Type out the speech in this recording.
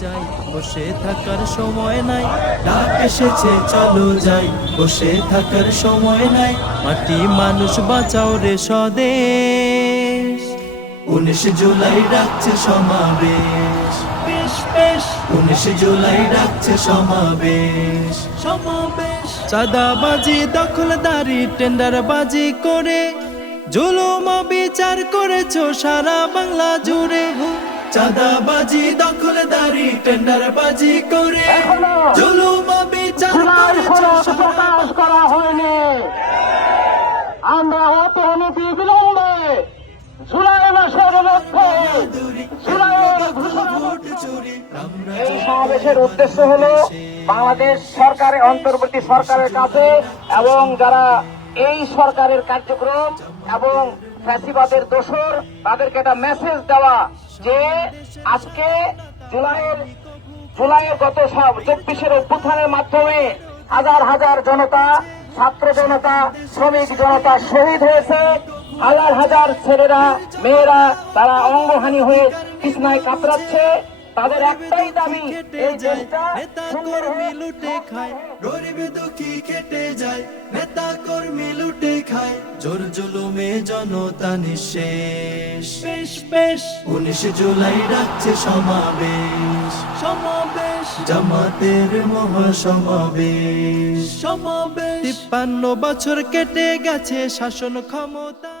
যাই। বসে থাকার সময় নাই ডাক এসেছে চলো যাই। বসে থাকার সময় নাই মাটি মানুষ বাঁচাও রে স্বদেশ। উনিশ জুলাই ডাকছে সমাবেশ। বেশ বেশ। উনিশ জুলাই ডাকছে সমাবেশ। সমাবেশ। চাঁদাবাজি দখলদারি টেন্ডারবাজি করে জুলুম বিচার করেছ সারা বাংলা জুড়ে। চাঁদাবাজি দখলদারি টেন্ডারবাজি করে জুলুম বিচার করেছ সারা প্রকাশ করা হয়নি। আমরা অত অনতি বিলম্বে জুলাই মাসের মধ্যে এই সমাবেশের উদ্দেশ্য হল বাংলাদেশ সরকারের অন্তর্বর্তী সরকারের কাছে এবং যারা এই সরকারের কার্যক্রম এবং ফ্যাসিবাদের দোষর, তাদেরকে একটা মেসেজ দেওয়া যে আজকে জুলাইয়ের জুলাইয়ের গত সব চব্বিশের অভ্যুত্থানের মাধ্যমে হাজার হাজার জনতা, ছাত্র জনতা, শ্রমিক জনতা শহীদ হয়েছে। হাজার হাজার ছেলেরা, মেয়েরা, তারা অঙ্গহানি হয়ে কৃষ্ণায় কাতরাচ্ছে। তাদের একটাই দাবি এই দেশটা নেতা কর্মী লুটে খায় গরিব দুঃখী কেটে যায় নেতা কর্মী লুটে খায় জোর জুলুমে জনতা নিঃশেষ। বেশ বেশ। উনিশ জুলাই ডাকছে সমাবেশ। সমাবেশ। জামাতের মহাসমাবেশ। সমাবেশ। তিপ্পান্ন বছর কেটে গেছে শাসন ক্ষমতা।